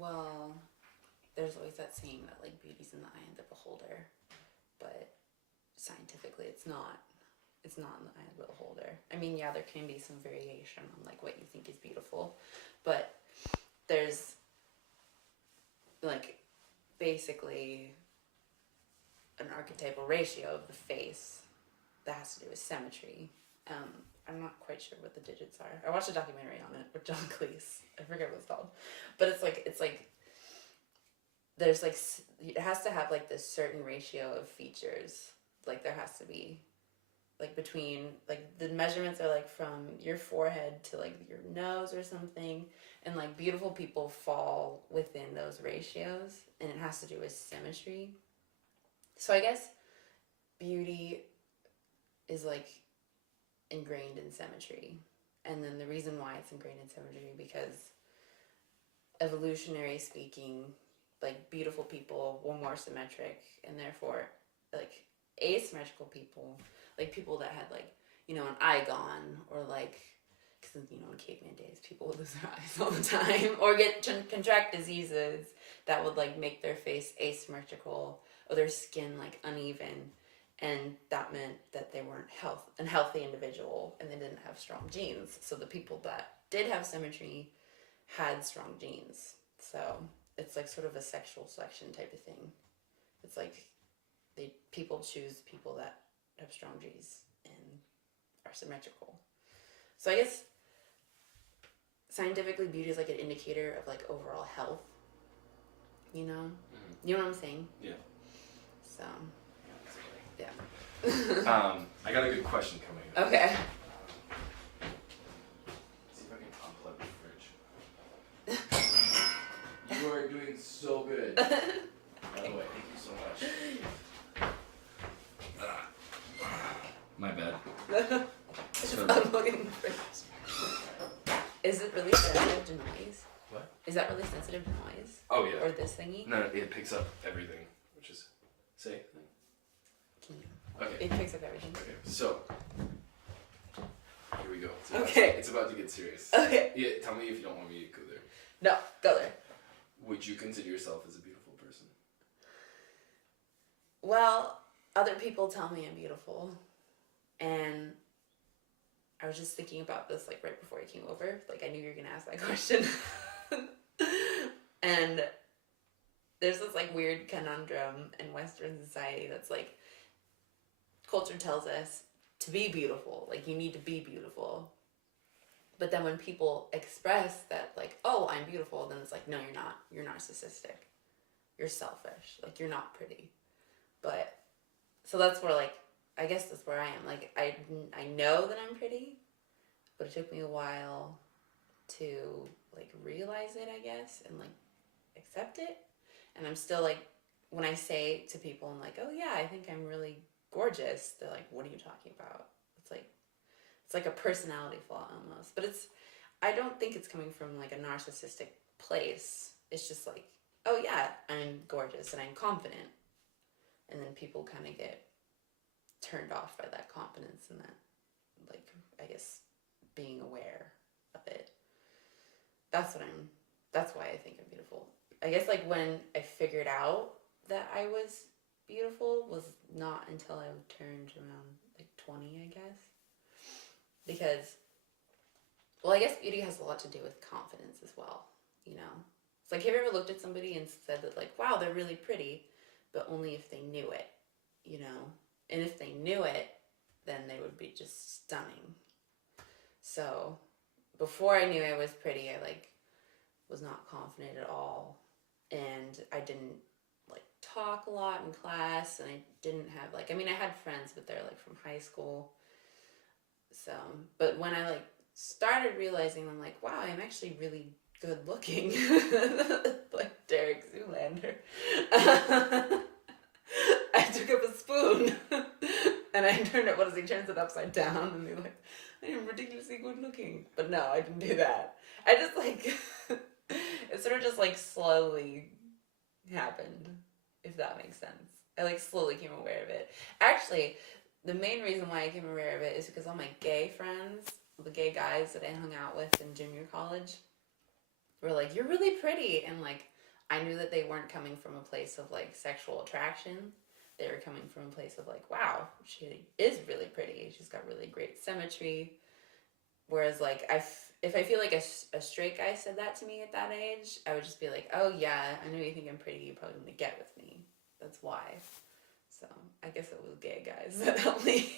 Well, there's always that saying that like beauty's in the eye of the beholder, but scientifically it's not. It's not in the eye of the beholder. I mean, yeah, there can be some variation on like what you think is beautiful, but there's like basically an archetypal ratio of the face that has to do with symmetry. I'm not quite sure what the digits are. I watched a documentary on it with John Cleese. I forget what it's called, but it's like there's like it has to have like this certain ratio of features. Like there has to be like between like the measurements are like from your forehead to like your nose or something, and like beautiful people fall within those ratios, and it has to do with symmetry. So I guess beauty is like ingrained in symmetry, and then the reason why it's ingrained in symmetry because evolutionary speaking, like beautiful people were more symmetric, and therefore like asymmetrical people, like people that had like, you know, an eye gone, or like, because you know in caveman days people would lose their eyes all the time or get contract diseases that would like make their face asymmetrical or their skin like uneven, and that meant that they weren't unhealthy individual, and they didn't have strong genes. So the people that did have symmetry had strong genes. So it's like sort of a sexual selection type of thing. It's like people choose people that have strong genes and are symmetrical. So I guess scientifically, beauty is like an indicator of like overall health. You know, you know what I'm saying? Yeah. So, yeah. I got a good question coming up. Okay. See if I can unplug the fridge. You are doing so good. By the way, thank you so much. My bad. Just unplugging the fridge. Is it really sensitive to noise? What? Is that really sensitive to noise? Oh yeah. Or this thingy? No, it picks up everything, which is say. Okay. It picks up everything. Okay. So here we go. It's about to get serious. Okay. Yeah. Tell me if you don't want me to go there. No, go there. Would you consider yourself as a beautiful person? Well, other people tell me I'm beautiful, and I was just thinking about this like right before I came over. Like I knew you were gonna ask that question. And there's this like weird conundrum in Western society that's like culture tells us to be beautiful, like you need to be beautiful. But then when people express that like, oh, I'm beautiful, then it's like, no, you're not. You're narcissistic. You're selfish. Like you're not pretty. But so that's where like I guess that's where I am. Like I know that I'm pretty, but it took me a while to like realize it, I guess, and like accept it. And I'm still like, when I say to people, I'm like, oh yeah, I think I'm really gorgeous. They're like, what are you talking about? It's like a personality flaw almost. But I don't think it's coming from like a narcissistic place. It's just like, oh yeah, I'm gorgeous and I'm confident. And then people kind of get turned off by that confidence and that, like, I guess, being aware of it. That's why I think I'm beautiful. I guess, like, when I figured out that I was beautiful was not until I turned around, like, 20, I guess. Because, well, I guess beauty has a lot to do with confidence as well, you know? It's like, have you ever looked at somebody and said that, like, wow, they're really pretty, but only if they knew it, you know? And if they knew it, then they would be just stunning. So, before I knew I was pretty, I, like, was not confident at all. And I didn't, like, talk a lot in class, and I didn't have, like, I mean, I had friends, but they're, like, from high school. So, but when I, like, started realizing, I'm like, wow, I'm actually really good looking. Like Derek Zoolander. I took up a spoon and I turned it, he turns it upside down, and he's like, I am ridiculously good looking. But no, I didn't do that. I just like, it sort of just like slowly happened, if that makes sense. I like slowly came aware of it. Actually, the main reason why I came aware of it is because all my gay friends, the gay guys that I hung out with in junior college, were like, you're really pretty. And like, I knew that they weren't coming from a place of like sexual attraction. They were coming from a place of like, wow, she is really pretty. She's got really great symmetry. Whereas like if I feel like a straight guy said that to me at that age, I would just be like, oh yeah, I know you think I'm pretty. You're probably gonna get with me. That's why. So I guess it was gay guys that helped me.